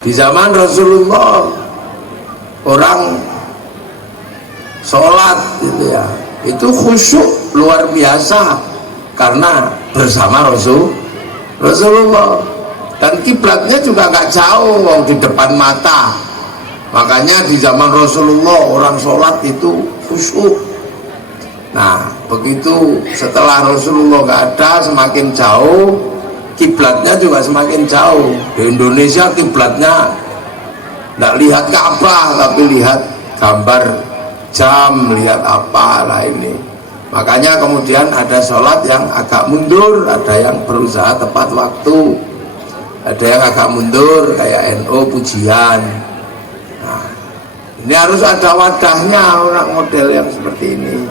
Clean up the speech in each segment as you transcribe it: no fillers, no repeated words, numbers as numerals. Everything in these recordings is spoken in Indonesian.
Di zaman Rasulullah orang sholat gitu ya, itu khusyuk luar biasa karena bersama Rasulullah, dan kiblatnya juga nggak jauh di depan mata. Makanya di zaman Rasulullah orang sholat itu khusyuk. Nah begitu setelah Rasulullah nggak ada, semakin jauh kiblatnya juga semakin jauh. Di Indonesia kiblatnya nggak lihat Ka'bah tapi lihat gambar jam, lihat apa lah ini. Makanya kemudian ada sholat yang agak mundur, ada yang berusaha tepat waktu, ada yang agak mundur kayak NU pujian. Nah, ini harus ada wadahnya orang model yang seperti ini.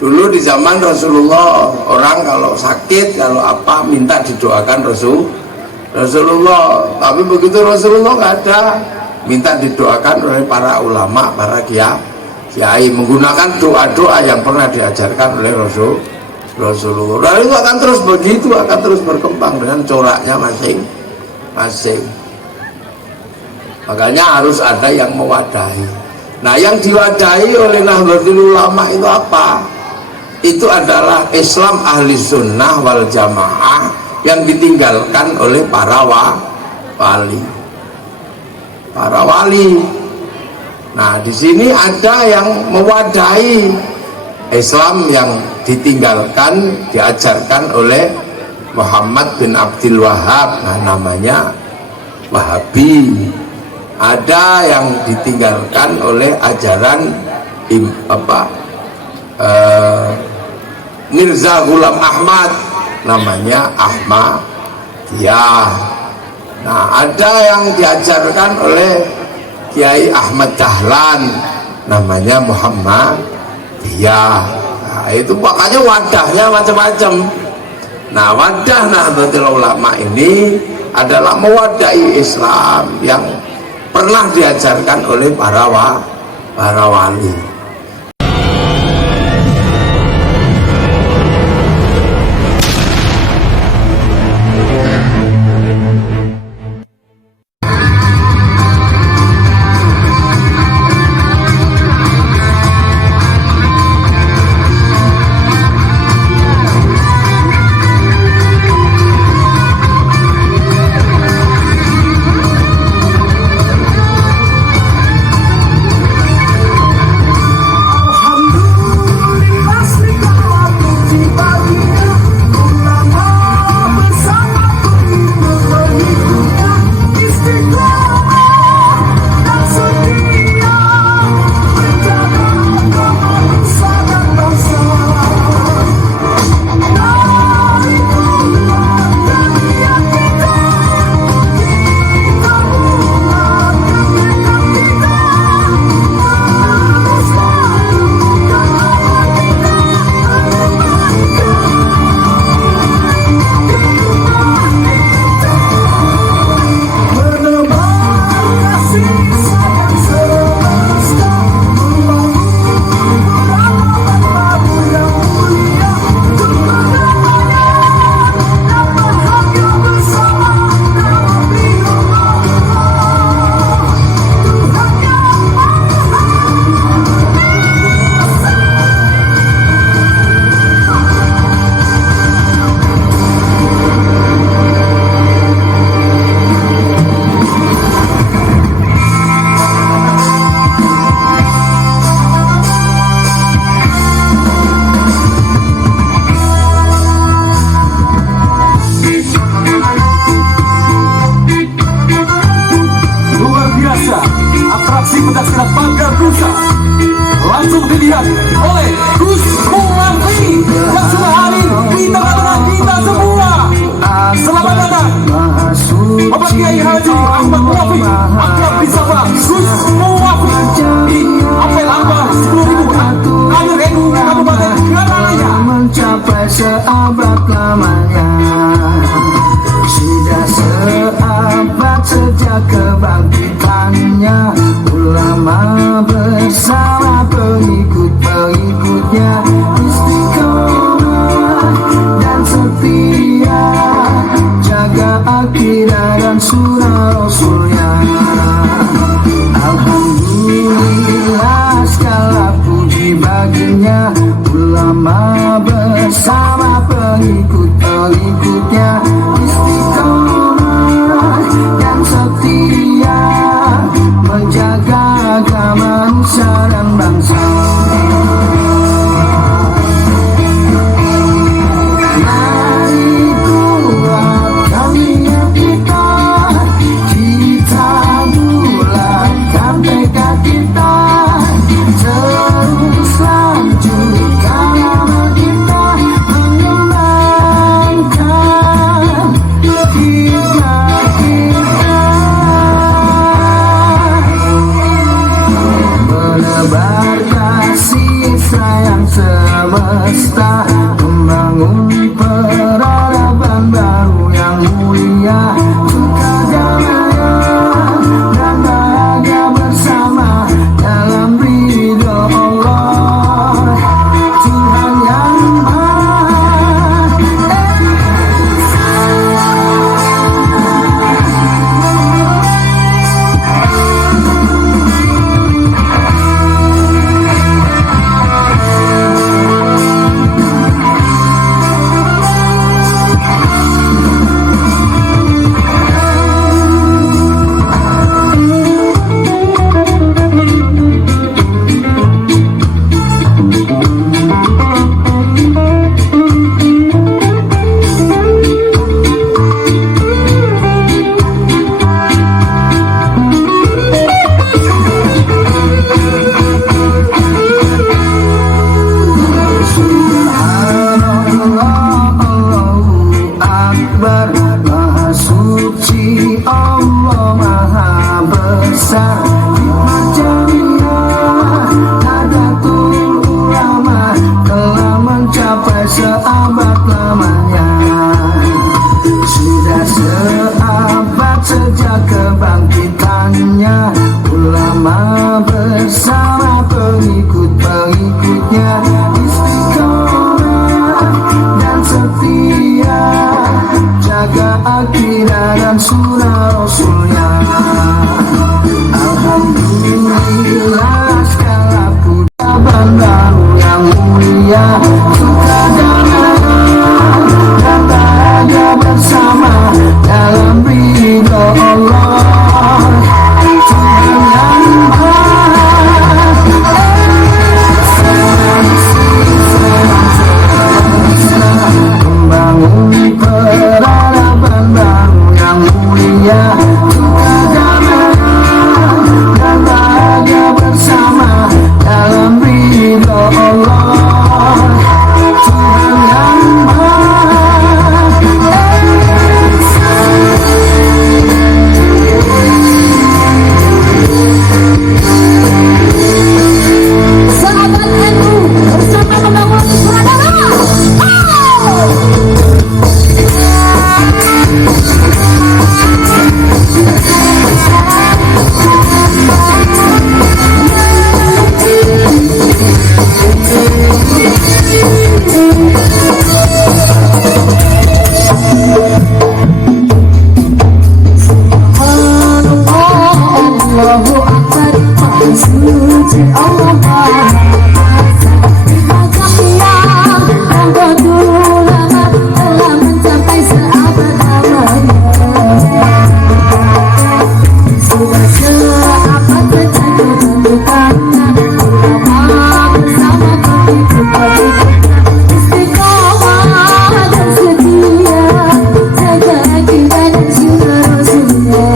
Dulu di zaman Rasulullah orang kalau sakit, kalau apa minta didoakan Rasulullah. Tapi begitu Rasulullah nggak ada, minta didoakan oleh para ulama, para kiai menggunakan doa-doa yang pernah diajarkan oleh Rasulullah. Dan itu akan terus begitu, akan terus berkembang dengan coraknya masing-masing. Makanya harus ada yang mewadahi. Nah yang diwadahi oleh Nahdlatul Ulama itu apa? Itu adalah Islam ahli sunnah wal jamaah yang ditinggalkan oleh para wali. Nah di sini ada yang mewadahi Islam yang ditinggalkan, diajarkan oleh Muhammad bin Abdul Wahab. Nah namanya Wahabi. Ada yang ditinggalkan oleh ajaran Mirza Ghulam Ahmad, namanya Ahmadiyah. Nah ada yang diajarkan oleh Kiai Ahmad Dahlan, namanya Muhammadiyah. Nah itu makanya wadahnya macam-macam. Nah wadah Nahdlatul Ulama ini adalah mewadahi Islam yang pernah diajarkan oleh para wali. Pencaksilat Pagar Rusa langsung dilihat oleh Gus Muwardi yang sudah hadir di tengah-tengah kita semua. Selamat datang Bapak Kiai Haji Ahmad Muwafiq, akrab disapa Gus Muwafiq di apel angka 10.000 kader NU Kabupaten Garaya. Mencapai seabad lamanya, sudah seabad sejak kebangkitannya. Ulama bersama pengikut-pengikutnya istiqomah dan setia, jaga akidah dan sunnah Rasulnya. besar hikmat ceria Nahdlatul Ulama telah mencapai seabad lamanya. Sudah seabad sejak kebangkitannya, ulama bersama pengikut-pengikutnya istiqomah dan setia, jaga akidah dan sunnah Rasulnya. Alhamdulillah segala puja baru yang mulia, suka damai dan bahagia bersama dalam ridho Allah. Tuhan yang Maha Esa, membangun peradaban baru yang mulia, suka damai dan bahagia bersama dalam ridho Allah. Tuhan yang Maha Esa. Sahabat NU bersama membangun peradaban. Allahu Akbar, suci Allah telah mencapai seabad lamanya. Sudah seabad sejak kebentukannya, ulama bersama pengikut-pengikutnya istiqomah dan setia, jaga akidah dan sunnah Rasulnya.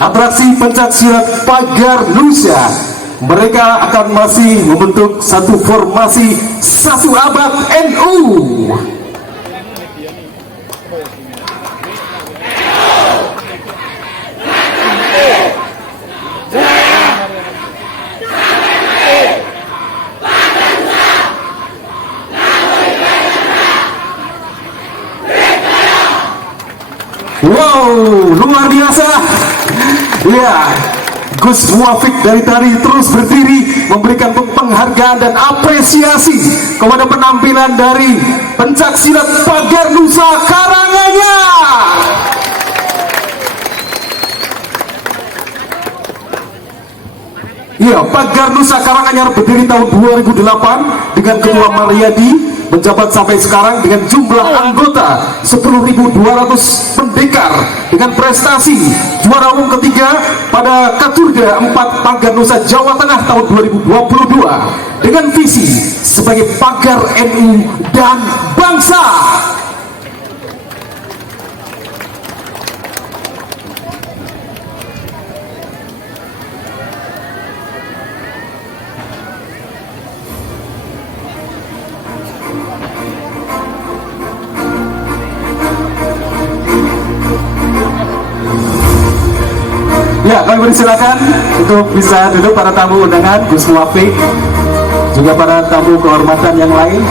Atraksi pencaksilat Pagar Nusa, mereka akan masih membentuk satu formasi satu abad NU. Wow, luar biasa. Ya, Gus Muafik dari tadi terus berdiri memberikan penghargaan dan apresiasi kepada penampilan dari pencaksilat Pagar Nusa Karanganyar. Iya, Pagar Nusa Karanganyar berdiri tahun 2008 dengan Ketua Mariadi, menjabat sampai sekarang dengan jumlah anggota 10.200 pendekar, dengan prestasi juara umum ketiga pada Katurda 4 Pagar Nusa Jawa Tengah tahun 2022, dengan visi sebagai pagar NU dan bangsa. Ya, kami persilakan untuk bisa duduk para tamu undangan, Gus Muwafiq, juga para tamu kehormatan yang lain.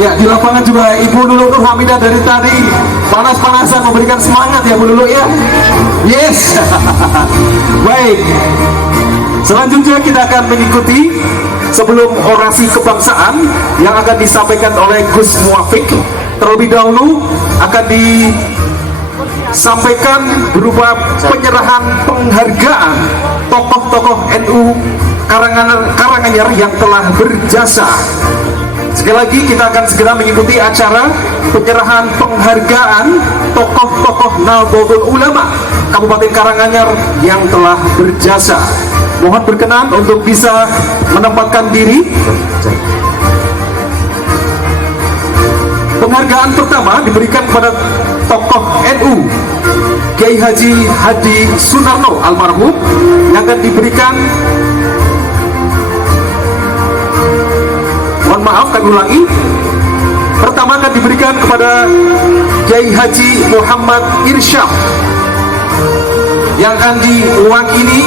Ya, di lapangan juga Ibu Lulu Nur Hamidah dari tadi panas-panasan memberikan semangat ya Bu Lulu ya. Yes. Baik. Selanjutnya kita akan mengikuti sebelum orasi kebangsaan yang akan disampaikan oleh Gus Muwafiq. Terlebih dahulu akan disampaikan berupa penyerahan penghargaan tokoh-tokoh NU Karanganyar yang telah berjasa. Sekali lagi kita akan segera mengikuti acara penyerahan penghargaan tokoh-tokoh Nahdlatul Ulama Kabupaten Karanganyar yang telah berjasa. Mohon berkenan untuk bisa menempatkan diri. Penghargaan pertama diberikan kepada tokoh NU Kiai Haji Hadi Sunarno almarhum, yang akan diberikan, mohon maaf kami ulangi, pertama akan diberikan kepada Kiai Haji Muhammad Irsyam, yang akan diwakili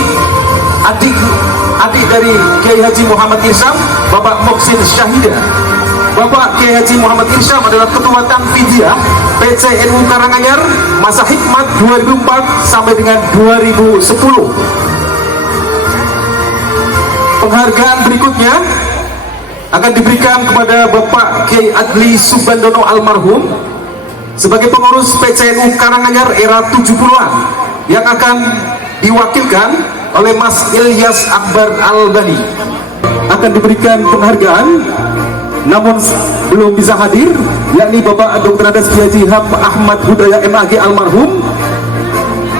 adik dari Kiai Haji Muhammad Irsyam, Bapak Moksin Syahidah. Bapak Kiai Haji Muhammad Irsyam adalah Ketua Tanfidiyah PCNU Karanganyar masa hikmat 2004 sampai dengan 2010. Penghargaan berikutnya akan diberikan kepada Bapak Kiai Adli Subandono almarhum sebagai pengurus PCNU Karanganyar era 70-an, yang akan diwakilkan oleh Mas Ilyas Akbar Albani. Akan diberikan penghargaan namun belum bisa hadir, yakni Bapak Dr. Andes Haji Ahmad Hudaya MAG almarhum.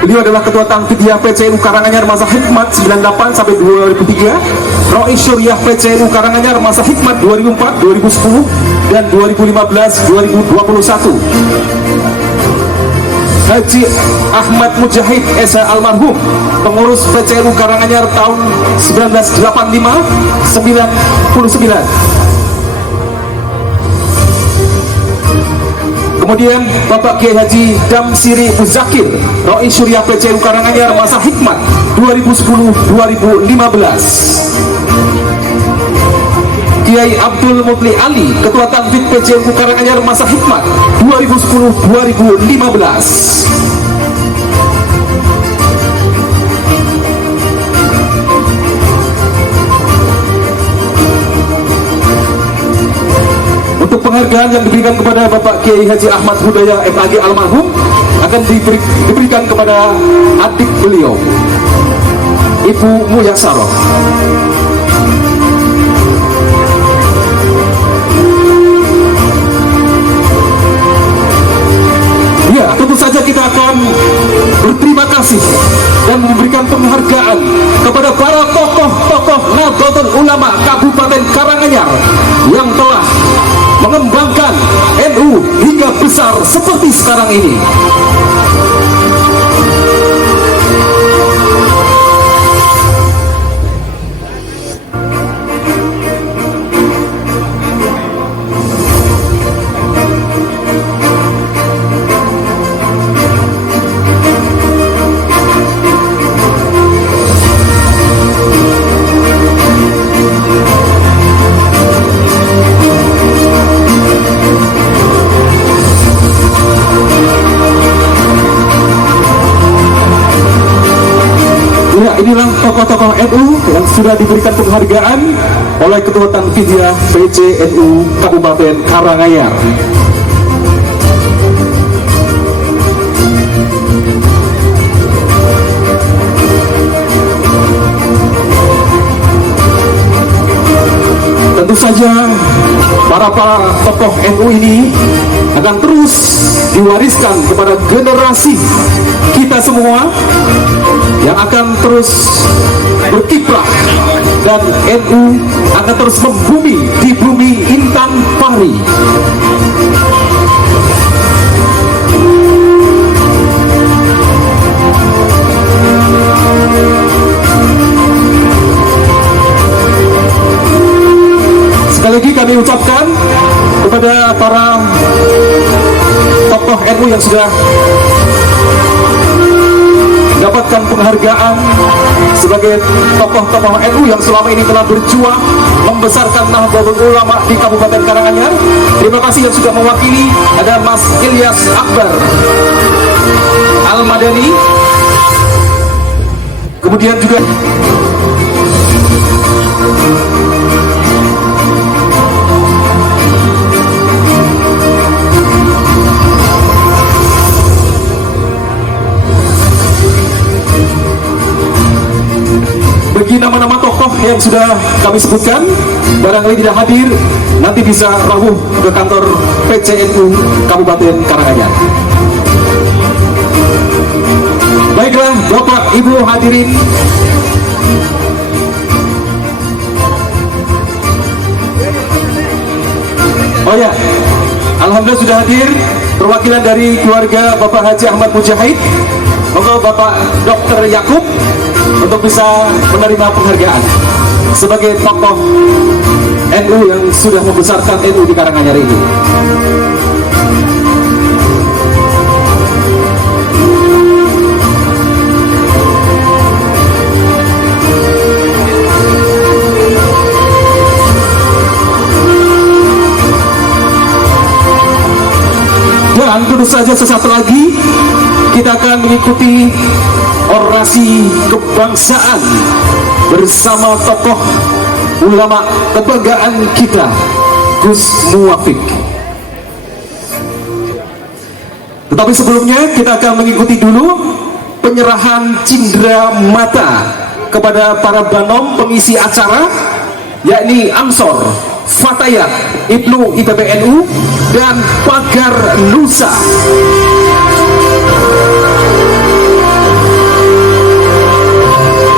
Beliau adalah Ketua Tanfidiyah PCNU Karanganyar masa hikmat 98 sampai 2003, Rois Syuriah PCNU Karanganyar masa hikmat 2004, 2010 dan 2015 2021. Haji Ahmad Mujahid Esa almarhum, pengurus PCNU Karanganyar tahun 1985-99. Kemudian Bapak Kiai Haji Damsiri Muzakir, Rois Syuriah PCNU Karanganyar masa hikmat 2010-2015. Kiai Abdul Mutli Ali, Ketua Tanfid PCNU Karanganyar masa hikmat 2010-2015. Untuk penghargaan yang diberikan kepada Bapak Kiai Haji Ahmad Hudaya MAG almarhum akan diberikan kepada adik beliau, Ibu Muyasaroh. Ya, tentu saja kita akan berterima kasih dan memberikan penghargaan kepada para tokoh-tokoh Nahdlatul Ulama Kabupaten Karanganyar yang telah mengembangkan NU hingga besar seperti sekarang ini. Ya, inilah tokoh-tokoh NU yang sudah diberikan penghargaan oleh Ketua Tanfidiyah PCNU Kabupaten Karanganyar. tokoh NU ini akan terus diwariskan kepada generasi kita semua yang akan terus berkiprah, dan NU akan terus membumi di bumi Intan Pahri. Sekali lagi kami ucapkan kepada para tokoh NU yang sudah mendapatkan penghargaan sebagai tokoh-tokoh NU yang selama ini telah berjuang membesarkan Nahdlatul Ulama di Kabupaten Karanganyar. Terima kasih yang sudah mewakili, ada Mas Ilyas Akbar Al-Madani, kemudian juga bagi nama-nama tokoh yang sudah kami sebutkan, barangkali tidak hadir, nanti bisa rawuh ke kantor PCNU Kabupaten Karanganyar. Baiklah Bapak Ibu hadirin, oh ya, alhamdulillah sudah hadir perwakilan dari keluarga Bapak Haji Ahmad Mujahid. Monggo Bapak Dr. Yakub untuk bisa menerima penghargaan sebagai tokoh NU yang sudah membesarkan NU di Karanganyar ini. Dan tentu saja sesaat lagi kita akan mengikuti orasi kebangsaan bersama tokoh ulama kebanggaan kita, Gus Muwafiq. Tetapi sebelumnya kita akan mengikuti dulu penyerahan cindera mata kepada para banom pengisi acara, yakni Ansor, Fatayat, Ibnu IPBNU, dan Pagar Nusa.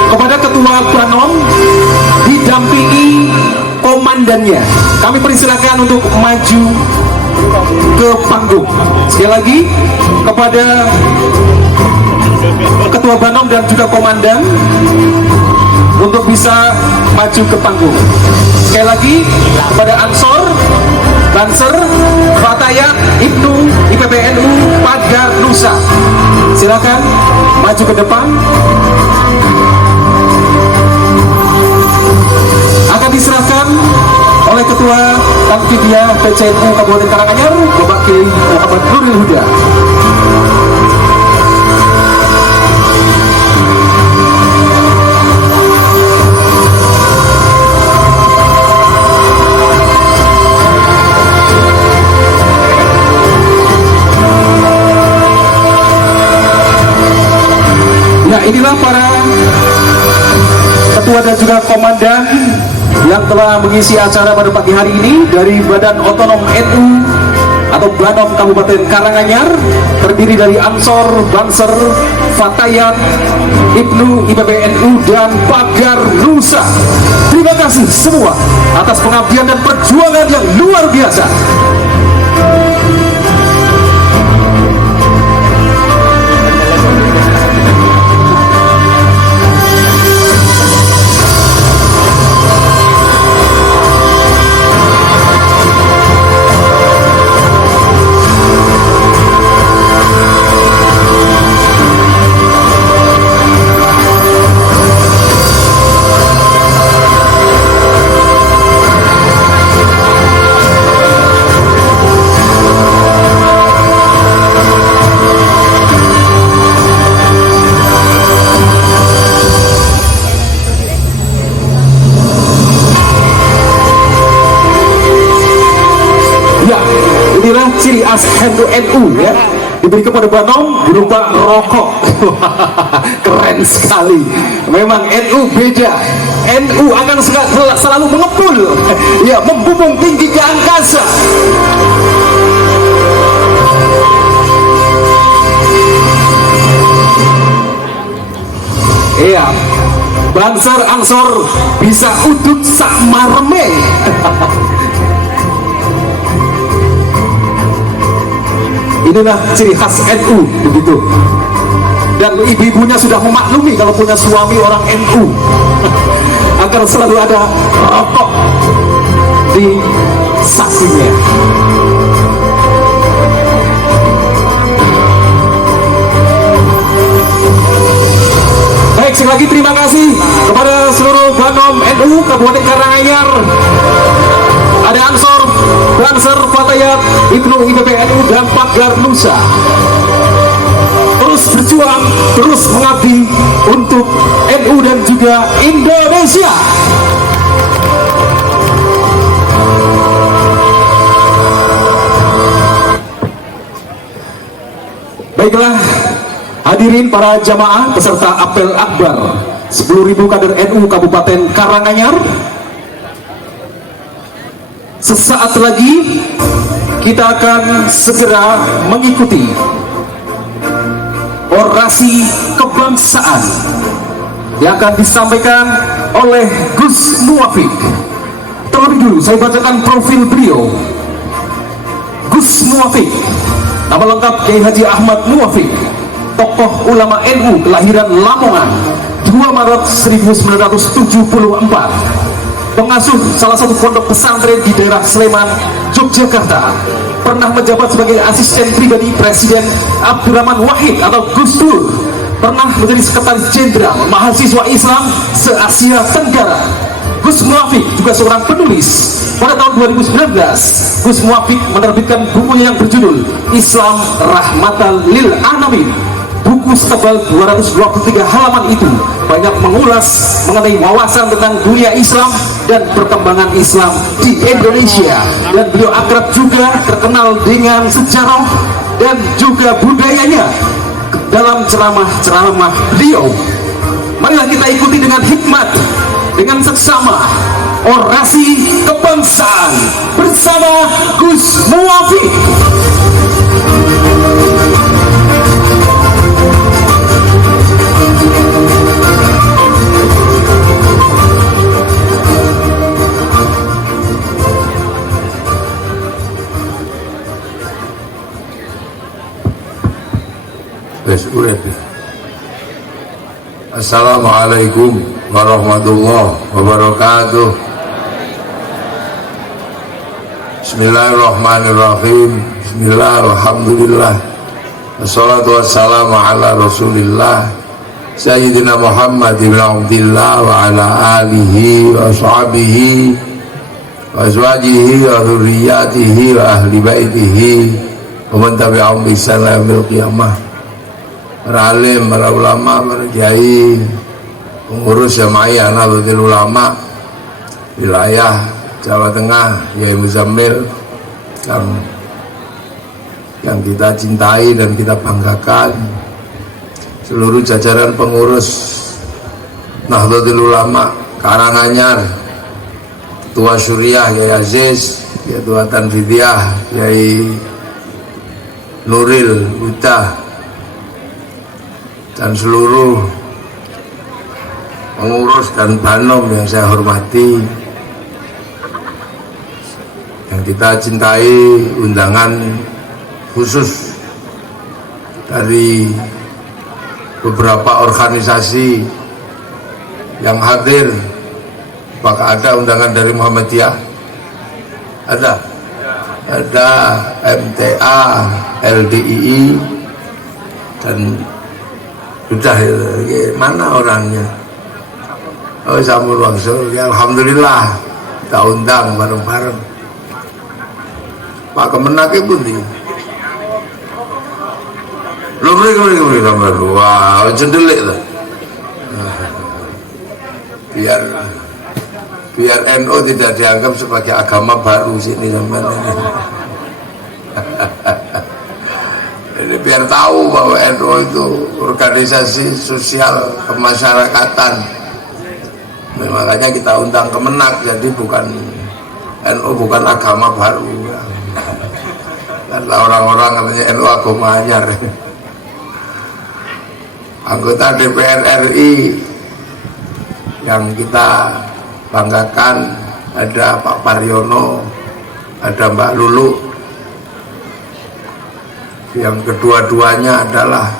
Kepada Ketua Banom didampingi komandannya, kami persilakan untuk maju ke panggung. Sekali lagi kepada Ketua Banom dan juga komandan untuk bisa maju ke panggung. Sekali lagi kepada Ansor, Banser, Fatayat, Ibnu IPBNU, Pagar Nusa, silakan maju ke depan. Akan diserahkan oleh Ketua Tanfidia PCNU Kabupaten Karanganyar, Bapak Kiai Muhammad Nuril Huda. Ya, inilah para ketua dan juga komandan yang telah mengisi acara pada pagi hari ini dari Badan Otonom NU atau Banom Kabupaten Karanganyar, terdiri dari Ansor, Banser, Fatayat, Ibnu IPBNU, dan Pagar Nusa. Terima kasih semua atas pengabdian dan perjuangan yang luar biasa. Inilah ciri khas NU ya, diberi kepada Banom berupa rokok. Keren sekali. Memang NU beda. NU akan selalu mengepul, ya, membumbung tinggi ke angkasa. Iya, Bansar Ansor bisa udut sak marme. Inilah ciri khas NU begitu. Dan ibu-ibunya sudah memaklumi kalau punya suami orang NU agar selalu ada rokok di sakunya. Baik, sekali lagi terima kasih kepada seluruh Banom NU Kabupaten Karanganyar. Ada Ansor, Bansar, Fatayat, Ibnu IPPNU dan Pagar Nusa. Terus berjuang, terus mengabdi untuk NU dan juga Indonesia. Baiklah, hadirin para jamaah peserta apel akbar 10.000 kader NU Kabupaten Karanganyar. Sesaat lagi kita akan segera mengikuti orasi kebangsaan yang akan disampaikan oleh Gus Muwafiq. Terlebih dulu saya bacakan profil beliau. Gus Muwafiq, nama lengkap Kiai Haji Ahmad Muwafiq, tokoh ulama NU kelahiran Lamongan 2 Maret 1974, pengasuh salah satu pondok pesantren di daerah Sleman, Yogyakarta, pernah menjabat sebagai asisten pribadi Presiden Abdurrahman Wahid atau Gus Dur, pernah menjadi sekretaris jenderal mahasiswa Islam se-Asia Tenggara. Gus Muwafiq juga seorang penulis. Pada tahun 2019, Gus Muwafiq menerbitkan bukunya yang berjudul Islam Rahmatan Lil Alamin. Buku setebal 223 halaman itu banyak mengulas mengenai wawasan tentang dunia Islam dan perkembangan Islam di Indonesia, dan beliau akrab juga terkenal dengan sejarah dan juga budayanya dalam ceramah-ceramah beliau. Marilah kita ikuti dengan hikmat, dengan seksama orasi kebangsaan bersama Gus Muwafiq. Assalamualaikum warahmatullahi wabarakatuh. Bismillahirrahmanirrahim. Bismillahirrahmanirrahim. Wassalatu wassalamu ala rasulillah Sayyidina Muhammad ibn Abdillah wa ala alihi wa sahbihi wa azwajihi wa dhurriyyatihi wa ahli baitihi wa man tabi'ahum bi ihsan ila yaumil qiyamah. Para alim, para ulama, para kiai, pengurus jamaah Nahdlatul Ulama wilayah Jawa Tengah, Kiai Muzammil yang kita cintai dan kita banggakan, seluruh jajaran pengurus Nahdlatul Ulama Karanganyar, Ketua Suriah Kiai Aziz, Ketua Tanfidiyah Kiai Nuril Huda, dan seluruh pengurus dan banom yang saya hormati, yang kita cintai, undangan khusus dari beberapa organisasi yang hadir. Apakah ada undangan dari Muhammadiyah? Ada MTA, LDII, dan sudah, mana orangnya? Oh, Samul Wangsul. Ya, alhamdulillah kita undang bareng-bareng. Pak Kemenake pun di. Lu beri gambar. Wah, cendelik lah. Biar NU tidak dianggap sebagai agama baru sini zaman ini. Ini biar tahu bahwa NU itu organisasi sosial kemasyarakatan. Makanya kita undang Kemenak, jadi bukan NU bukan agama baru. Karena orang-orang katanya NU agama anyar. Anggota DPR RI yang kita banggakan ada Pak Paryono, ada Mbak Lulu, yang kedua-duanya adalah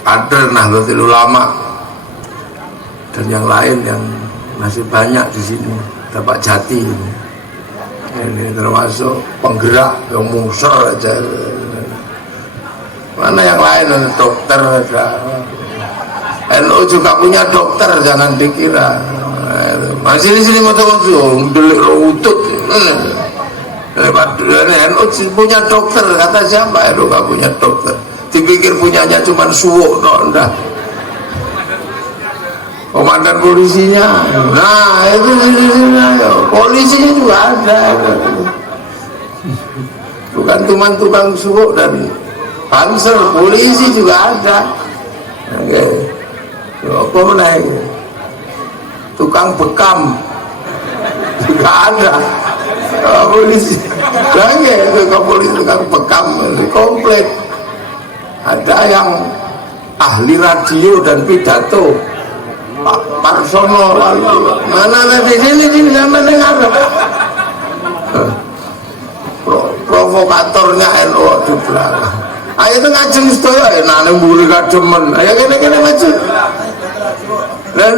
kader Nahdlatul Ulama, dan yang lain yang masih banyak di sini. Ada Pak Jati, ini termasuk penggerak yang mungser aja. Mana yang lain, ada dokter, ada NU juga punya dokter, jangan dikira. Masih di sini motor-motor delik lutut. NU punya dokter, kata siapa? NU gak punya dokter. Dipikir punyanya cuma suwuk, no, enggak. Komandan polisinya, nah itu polisinya juga ada. Bukan cuma tukang suwuk dan panser, polisi juga ada. Oke, apa menaik? Tukang bekam juga ada. Polisi, tukang polisi, tukang bekam, komplit. Ada yang ahli radio dan pidato, Pak Parsono, lalu mana di sini sampai dengar provokatornya NU di belakang. Ayo itu ngajeng sedaya, nane mburi kademen. Ayo kene maju. Dan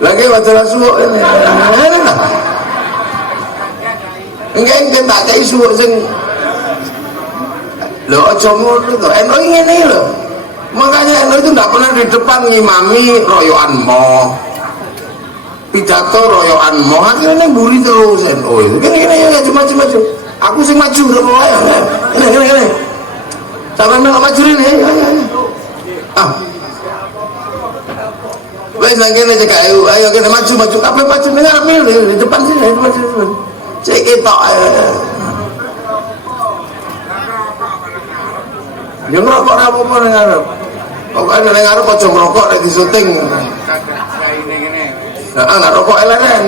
lagi majalah suwuk ini. Ini lah. Enggak tak cai suwuk sing lho aja ngono to. NU ngene lho. Makanya NU itu enggak pernah di depan ngimami royoan mo. Pidato royoan mo, akhirnya mburi terus NU itu. Kene maju. Aku sing maju lho wae. Kene. Sampai melok maju ini, ayo. Wes nang kene cek ayo kene maju, kabeh maju dengar di depan sini, Cek ketok. Yo ngerokok ora apa-apa ning arep. Pokoke ning arep aja ngerokok nek disuting. Heeh, ngerokok eleren.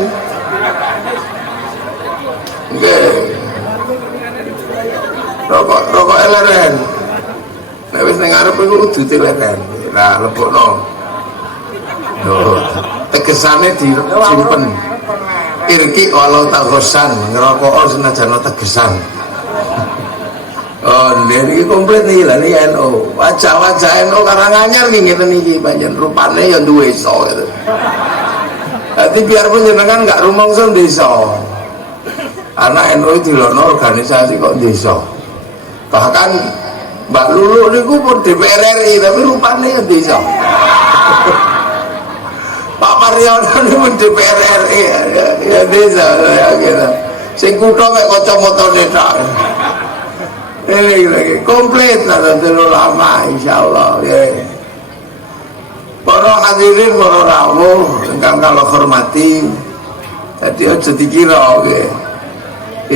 Nggih. Rokok eleren. Nek wis ning arep iku kudu dileren. Lah lebokno. Lho, tegesane disimpen. Irki walau tagosan, ngerokok senajan tegesan. Oh, ini komplit nih lah, ini NU. Wajah-wajah NU Karanganyar nih ngeten iki, pancen rupane ya duwe iso gitu. Dadi biarpun jenengan enggak rumangsa desa. Karena NU dilono organisasi kok desa. Bahkan Mbak Lulu niku pun DPR RI tapi rupane ya desa. Pak Paryono niku DPR RI ya desa ya gitu. Sing kutho mek kacamata tok. Ini komplit Nahdlatul Ulama insyaallah ya. Para hadirin, para rawuh ingkang kula hormati, dadi aja dikira nggih.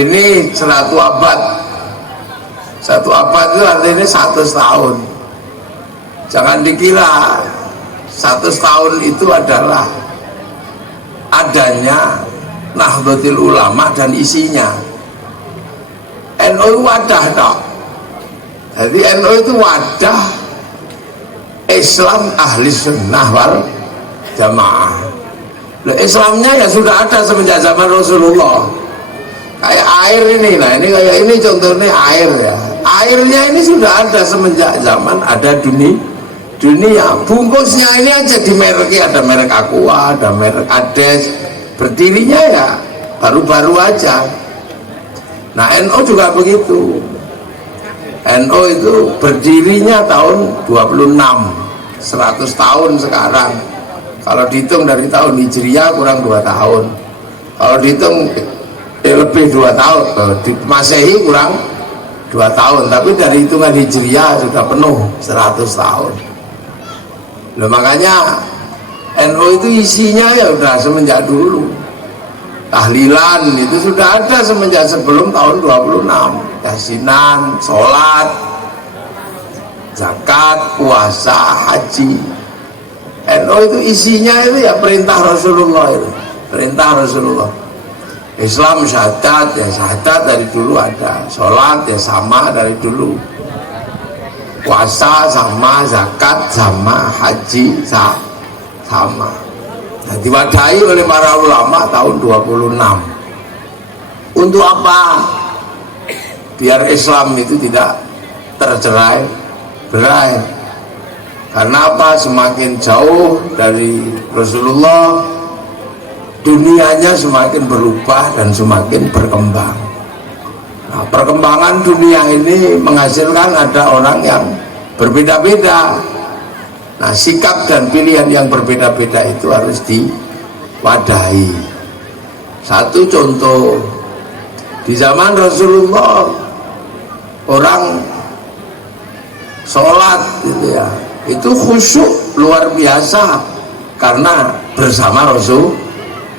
Ini 100 abad. 1 abad itu artinya 100 tahun. Jangan dikira 100 tahun itu adalah adanya Nahdlatul Ulama dan isinya. NU wadah tak. Jadi NU itu wadah Islam ahli sunnah wal jamaah. Islamnya ya sudah ada semenjak zaman Rasulullah. Kayak air ini lah, ini kayak ini contohnya air ya. Airnya ini sudah ada semenjak zaman ada dunia. Bungkusnya ini aja di merek, ada merek Aqua, ada merek Ades. Berdirinya ya baru-baru aja. Nah NU juga begitu. NU itu berdirinya tahun 26, 100 tahun sekarang. Kalau dihitung dari tahun Hijriah kurang 2 tahun. Kalau dihitung lebih 2 tahun, di Masehi kurang 2 tahun. Tapi dari hitungan Hijriah sudah penuh 100 tahun. Loh, makanya NU itu isinya ya udah semenjak dulu. Tahlilan itu sudah ada semenjak sebelum tahun 26. Yasinan, sholat, zakat, puasa, haji. NU itu isinya itu ya perintah Rasulullah itu, perintah Rasulullah. Islam syahadat, ya syahadat dari dulu ada, sholat ya sama dari dulu, puasa sama, zakat sama, haji sama. Nah, diwadahi oleh para ulama tahun 26. Untuk apa? Biar Islam itu tidak tercerai berai. Karena apa? Semakin jauh dari Rasulullah, dunianya semakin berubah dan semakin berkembang. Nah, perkembangan dunia ini menghasilkan ada orang yang berbeda-beda. Nah, sikap dan pilihan yang berbeda-beda itu harus diwadahi. Satu contoh, di zaman Rasulullah orang sholat gitu ya, itu khusyuk luar biasa karena bersama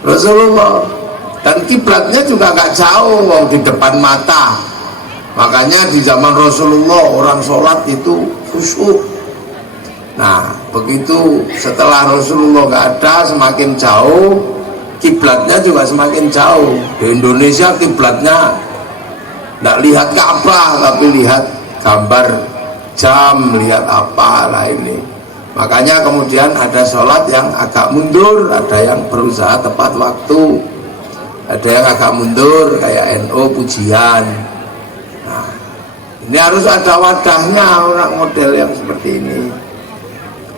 Rasulullah, dan kiblatnya juga gak jauh di depan mata. Makanya di zaman Rasulullah orang sholat itu khusyuk. Nah, begitu setelah Rasulullah gak ada, semakin jauh, kiblatnya juga semakin jauh. Di Indonesia kiblatnya tidak lihat Ka'bah, tapi lihat gambar jam, lihat apa lah ini. Makanya kemudian ada sholat yang agak mundur, ada yang berusaha tepat waktu, ada yang agak mundur kayak NU pujian. Nah, ini harus ada wadahnya orang model yang seperti ini.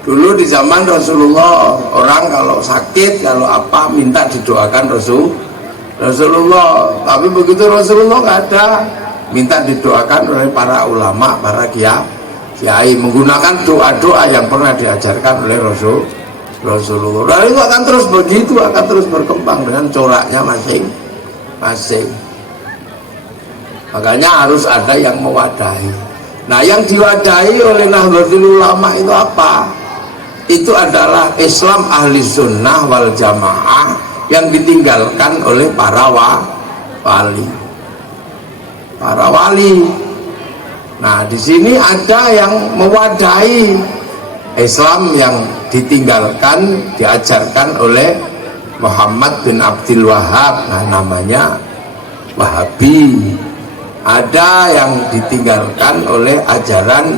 Dulu di zaman Rasulullah orang kalau sakit, kalau apa minta didoakan Rasulullah. Tapi begitu Rasulullah nggak ada, minta didoakan oleh para ulama, para kiai, menggunakan doa-doa yang pernah diajarkan oleh Rasulullah. Dan itu akan terus begitu, akan terus berkembang dengan coraknya masing-masing. Makanya harus ada yang mewadahi. Nah, yang diwadahi oleh Nahdlatul Ulama itu apa? Itu adalah Islam ahli sunnah wal jamaah yang ditinggalkan oleh para wali. Nah, di sini ada yang mewadahi Islam yang ditinggalkan, diajarkan oleh Muhammad bin Abdul Wahab. Nah, namanya Wahabi. Ada yang ditinggalkan oleh ajaran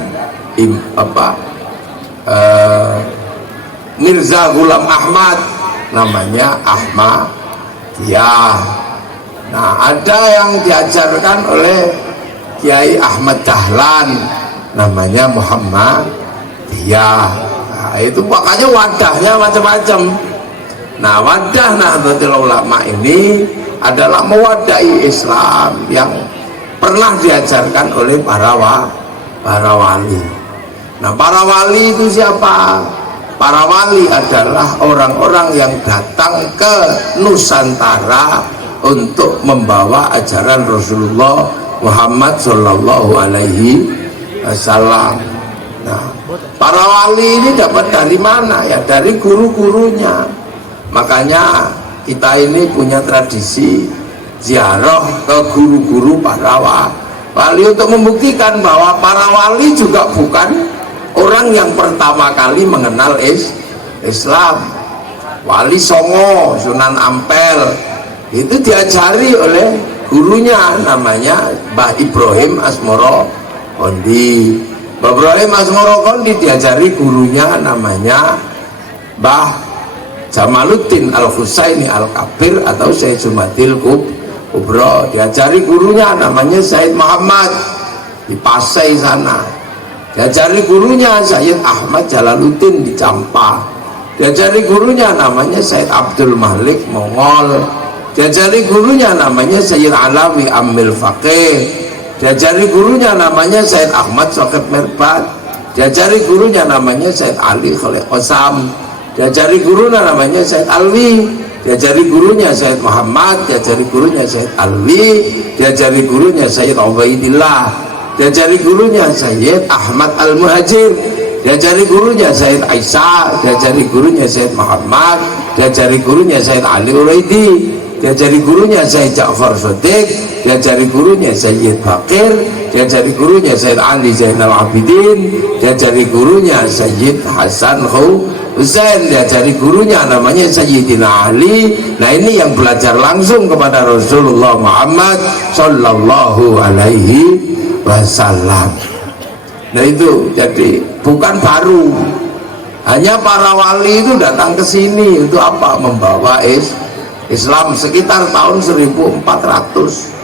Mirza Ghulam Ahmad, namanya Ahmadiyah. Nah, ada yang diajarkan oleh Kiai Ahmad Dahlan, namanya Muhammadiyah. Nah, itu makanya wadahnya macam-macam. Nah, wadah Nahdlatul Ulama ini adalah mewadahi Islam yang pernah diajarkan oleh para wali. Nah, para wali itu siapa? Para wali adalah orang-orang yang datang ke Nusantara untuk membawa ajaran Rasulullah Muhammad Sallallahu Alaihi Wasallam. Nah, para wali ini dapat dari mana? Ya dari guru-gurunya. Makanya kita ini punya tradisi ziarah ke guru-guru para wali untuk membuktikan bahwa para wali juga bukan orang yang pertama kali mengenal Islam. Wali Songo, Sunan Ampel itu diajari oleh gurunya, namanya Mbah Ibrahim Asmoro Kondi. Mbah Ibrahim Asmoro Kondi diajari gurunya namanya Mbah Jamaluddin Al-Husaini Al-Kabir atau Syekh Jumadil Kubro. Diajari gurunya namanya Said Muhammad di Pasai sana. Diajari gurunya Sayyid Ahmad Jalaluddin di Campa. Diajari gurunya namanya Sayyid Abdul Malik Mongol. Diajari gurunya namanya Sayyid Alawi Amil Faqih. Diajari gurunya namanya Sayyid Ahmad Sokib Mirbat. Diajari gurunya namanya Sayyid Ali Khalid Qasam. Diajari gurunya namanya Sayyid Alwi. Diajari gurunya Sayyid Muhammad. Diajari gurunya Sayyid Alwi. Diajari gurunya Sayyid Ubaidillah. Diajari gurunya Sayyid Ahmad Al-Muhajir. Diajari gurunya Sayyid Aisyah. Diajari gurunya Sayyid Muhammad. Diajari gurunya Sayyid Ali Uraidi. diajari gurunya Sayyid Ja'far Shadiq, diajari gurunya Sayyid Bakir, diajari gurunya Sayyid Ali Zainal Abidin, diajari gurunya Sayyid Hasan Husain, diajari gurunya namanya Sayyidina Ali. Nah ini yang belajar langsung kepada Rasulullah Muhammad Sallallahu Alaihi Wasallam. Nah itu jadi bukan baru, hanya para wali itu datang ke sini untuk apa? Membawa Islam sekitar tahun 1400.